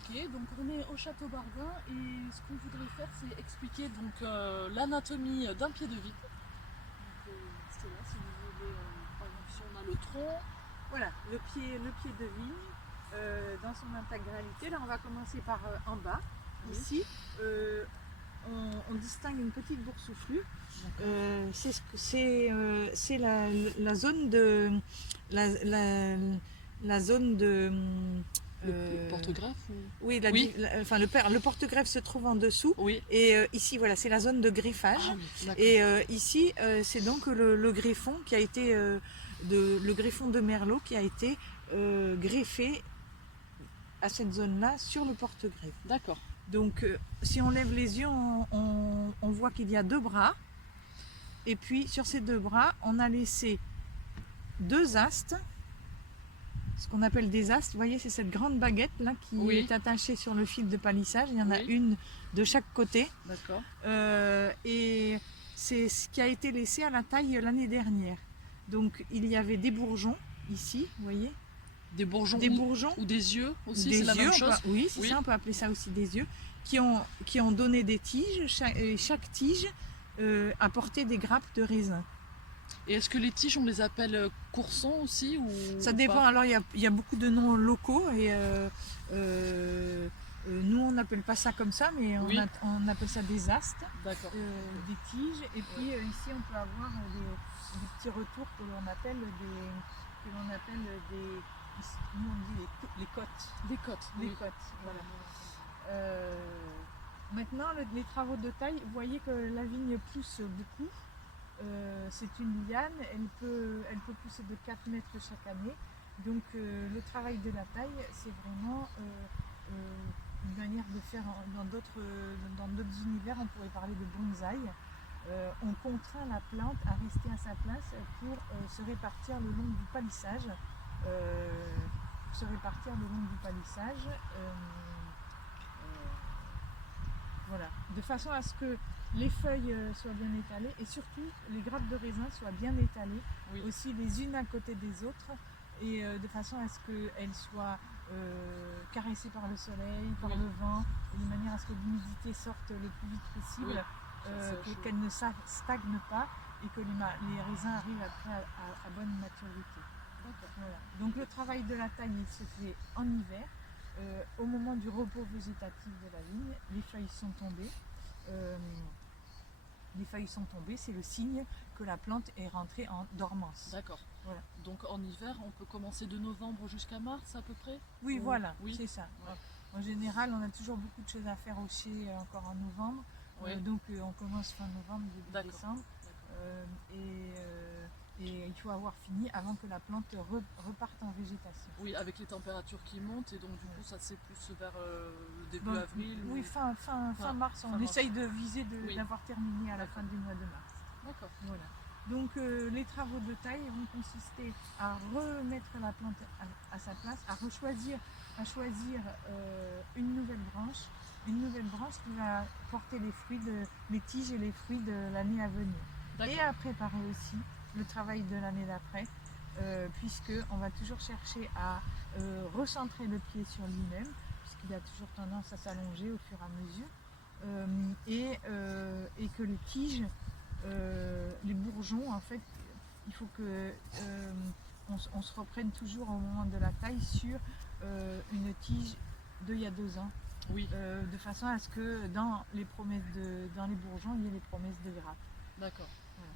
Ok, donc on est au Château Barguin et ce qu'on voudrait faire, c'est expliquer donc l'anatomie d'un pied de vigne. Donc, c'est là, si vous voulez, par exemple, si on a le tronc. Voilà, le pied de vigne dans son intégralité. Là, on va commencer par en bas. Oui. Ici, on distingue une petite boursouflure. C'est la zone de la zone de Le porte-greffe ou... oui, Oui. enfin, le porte-greffe se trouve en dessous. Oui. Et ici, voilà, c'est la zone de griffage. Ah oui, d'accord. Et ici, c'est donc le greffon qui a été le greffon de Merlot qui a été greffé à cette zone-là sur le porte-greffe. D'accord. Donc, si on lève les yeux, on voit qu'il y a deux bras. Et puis, sur ces deux bras, on a laissé deux astes. Ce qu'on appelle des astes, vous voyez, c'est cette grande baguette là qui Oui. est attachée sur le fil de palissage. Il y en a Oui. une de chaque côté. D'accord. Et c'est ce qui a été laissé à la taille l'année dernière. Donc il y avait des bourgeons ici, vous voyez. Des bourgeons, des bourgeons ou des yeux aussi, des c'est la yeux, même chose. oui, c'est ça, on peut appeler ça aussi des yeux, qui ont donné des tiges. Chaque tige a porté des grappes de raisin. Et est-ce que les tiges, on les appelle coursons aussi ou ça dépend. Alors il y a beaucoup de noms locaux et nous on n'appelle pas ça comme ça, mais oui. on appelle ça des astes, des tiges. Et puis ici on peut avoir des petits retours que l'on appelle des, nous on dit les côtes. Des côtes. Les côtes, voilà. Maintenant les travaux de taille, vous voyez que la vigne pousse beaucoup. C'est une liane, elle peut pousser de 4 mètres chaque année. Donc le travail de la taille, c'est vraiment une manière de faire dans d'autres univers, on pourrait parler de bonsaï. On contraint la plante à rester à sa place pour se répartir le long du palissage. Voilà, de façon à ce que les feuilles soient bien étalées et surtout les grappes de raisin soient bien étalées, oui. Aussi les unes à côté des autres, et de façon à ce qu'elles soient caressées par le soleil, par oui. Le vent, de manière à ce que l'humidité sorte le plus vite possible, oui. Qu'elles ne stagnent pas et que les raisins arrivent après à bonne maturité. Voilà. Donc le travail de la taille il se fait en hiver. Au moment du repos végétatif de la vigne, les feuilles sont tombées. C'est le signe que la plante est rentrée en dormance. D'accord. Voilà. Donc en hiver, on peut commencer de novembre jusqu'à mars à peu près? Oui, voilà, oui. C'est ça. Ouais. En général, on a toujours beaucoup de choses à faire au chai encore en novembre. Ouais. Donc on commence fin novembre, début décembre. Et il faut avoir fini avant que la plante reparte en végétation. Oui, avec les températures qui montent, et donc du coup ça c'est plus vers le début avril. Oui, fin mars, on essaye de viser d'avoir terminé à la fin du mois de mars. D'accord. Voilà. Donc les travaux de taille vont consister à remettre la plante à sa place, à choisir une nouvelle branche qui va porter les tiges et les fruits de l'année à venir. Et à préparer aussi le travail de l'année d'après, puisqu'on va toujours chercher à recentrer le pied sur lui-même, puisqu'il a toujours tendance à s'allonger au fur et à mesure, et que les tiges, les bourgeons, en fait, il faut que on se reprenne toujours au moment de la taille sur une tige d'il y a 2 ans, oui. De façon à ce que dans les bourgeons, il y ait les promesses de grappes. D'accord. Voilà.